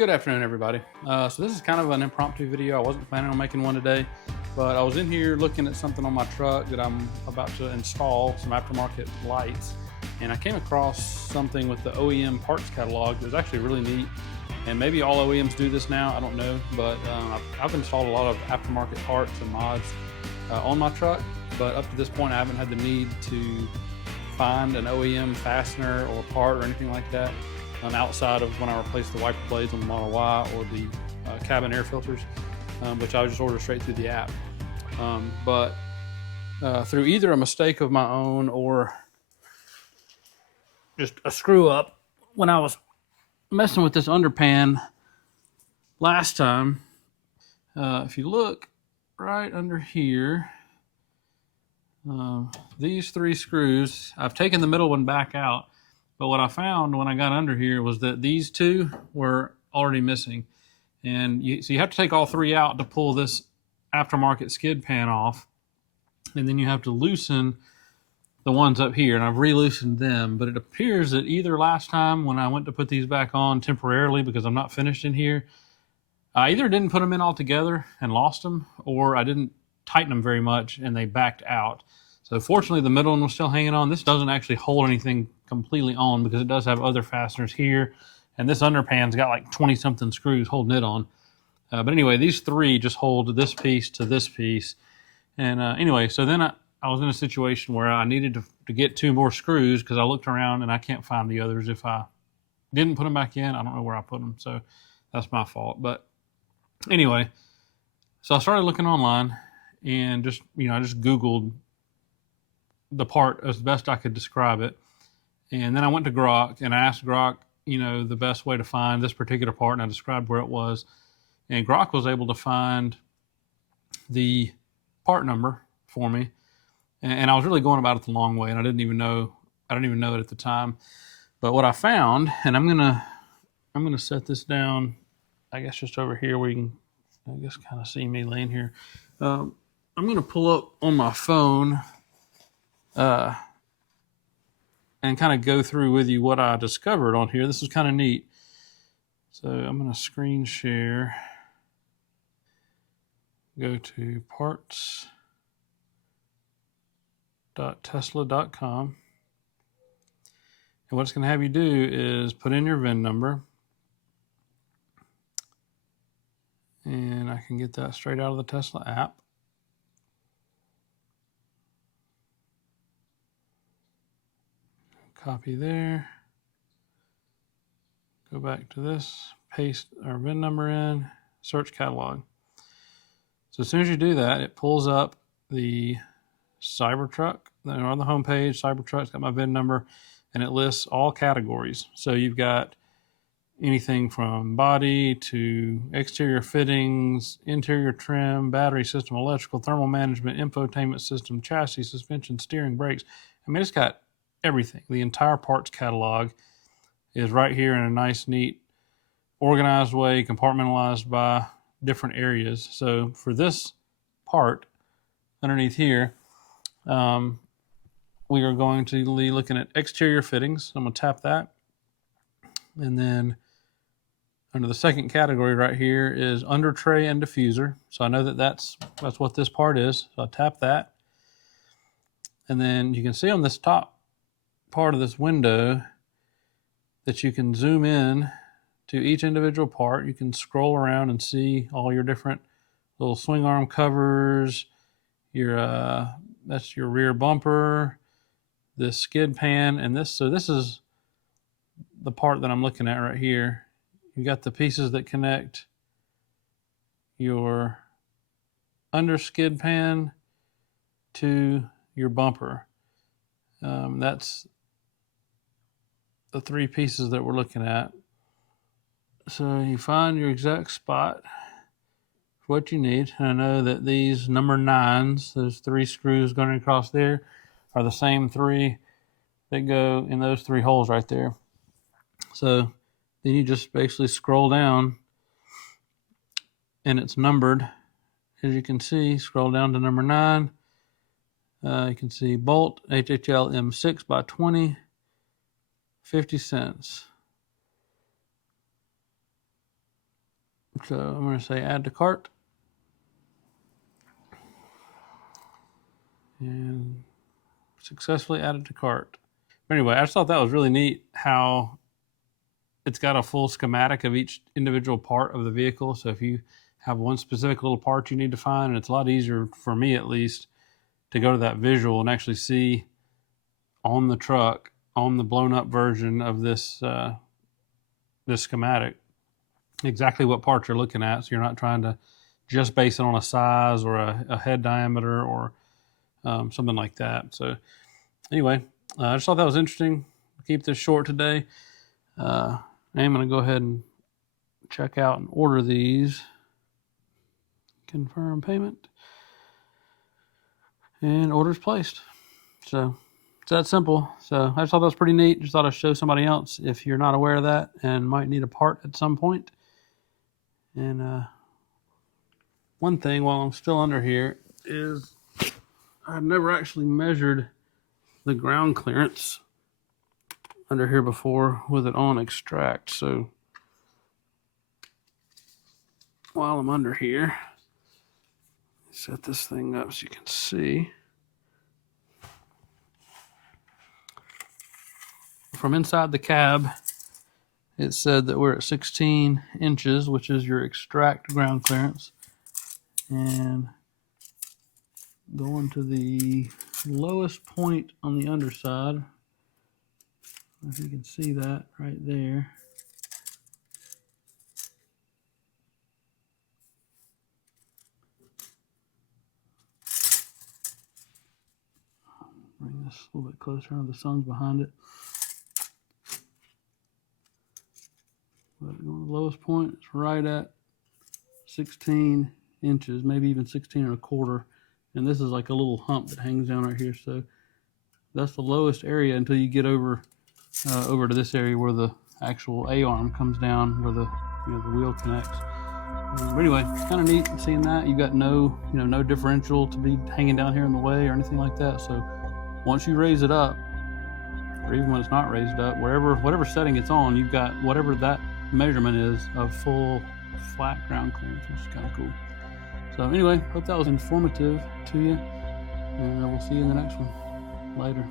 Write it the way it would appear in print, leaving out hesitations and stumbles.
Good afternoon, everybody. So this is kind of an impromptu video. I wasn't planning on making one today, but I was in here looking at something on my truck that I'm about to install, some aftermarket lights, and I came across something with the OEM parts catalog that was actually really neat. And maybe all OEMs do this now, I don't know, but I've installed a lot of aftermarket parts and mods on my truck, but up to this point I haven't had the need to find an OEM fastener or part or anything like that outside of when I replaced the wiper blades on the Model Y or the cabin air filters, which I would just order straight through the app. But through either a mistake of my own or just a screw up, when I was messing with this underpan last time, if you look right under here, these three screws, I've taken the middle one back out, but what I found when I got under here was that these two were already missing. And so you have to take all three out to pull this aftermarket skid pan off. And then you have to loosen the ones up here, and I've re-loosened them. But it appears that either last time when I went to put these back on temporarily because I'm not finished in here, I either didn't put them in all together and lost them, or I didn't tighten them very much and they backed out. So fortunately the middle one was still hanging on. This doesn't actually hold anything completely on because it does have other fasteners here, and this underpan's got like 20 something screws holding it on. But anyway, these three just hold this piece to this piece. And anyway, so then I was in a situation where I needed to get two more screws because I looked around and I can't find the others. If I didn't put them back in, I don't know where I put them, so that's my fault. But anyway, so I started looking online and just, I just Googled the part as best I could describe it. And then I went to Grok and I asked Grok, the best way to find this particular part, and I described where it was. And Grok was able to find the part number for me. And I was really going about it the long way, and I didn't even know it at the time. But what I found, and I'm gonna set this down, I guess just over here where you can, I guess, kind of see me laying here. I'm gonna pull up on my phone and kind of go through with you what I discovered on here. This is kind of neat. So I'm going to screen share. Go to parts.tesla.com. And what it's going to have you do is put in your VIN number. And I can get that straight out of the Tesla app. Copy there. Go back to this, paste our VIN number in, search catalog. So as soon as you do that, it pulls up the Cybertruck. On the home page, Cybertruck's got my VIN number, and it lists all categories. So you've got anything from body to exterior fittings, interior trim, battery system, electrical, thermal management, infotainment system, chassis, suspension, steering, brakes. I mean, it's got everything. The entire parts catalog is right here in a nice, neat, organized way, compartmentalized by different areas. So for this part underneath here, we are going to be looking at exterior fittings. I'm going to tap that. And then under the second category right here is under tray and diffuser. So I know that that's what this part is. So I'll tap that. And then you can see on this top part of this window that you can zoom in to each individual part. You can scroll around and see all your different little swing arm covers, that's your rear bumper, this skid pan, and this. So this is the part that I'm looking at right here. You got the pieces that connect your under skid pan to your bumper. That's the three pieces that we're looking at. So you find your exact spot for what you need. And I know that these number 9s, those three screws going across there, are the same three that go in those three holes right there. So then you just basically scroll down and it's numbered. As you can see, scroll down to number 9. You can see bolt HHL M6 by 20, 50 cents. So I'm going to say add to cart. And successfully added to cart. But anyway, I just thought that was really neat how it's got a full schematic of each individual part of the vehicle. So if you have one specific little part you need to find, and it's a lot easier for me at least to go to that visual and actually see on the truck, on the blown up version of this this schematic, exactly what parts you're looking at. So you're not trying to just base it on a size or a head diameter or something like that. So anyway, I just thought that was interesting. Keep this short today. I'm going to go ahead and check out and order these. Confirm payment. And order's placed. So it's that simple. So I just thought that was pretty neat. Just thought I'd show somebody else if you're not aware of that and might need a part at some point. And one thing while I'm still under here is I've never actually measured the ground clearance under here before with it on extract. So while I'm under here, set this thing up so you can see. From inside the cab, it said that we're at 16 inches, which is your extract ground clearance. And going to the lowest point on the underside, if you can see that right there. Bring this a little bit closer. The sun's behind it. But going to the lowest point, it's right at 16 inches, maybe even 16 and a quarter. And this is like a little hump that hangs down right here. So that's the lowest area until you get over to this area where the actual A-arm comes down, where the the wheel connects. But anyway, it's kind of neat seeing that. You've got no no differential to be hanging down here in the way or anything like that. So once you raise it up, or even when it's not raised up, whatever setting it's on, you've got whatever that measurement is of full flat ground clearance, which is kind of cool. So anyway, hope that was informative to you, and we'll see you in the next one. Later.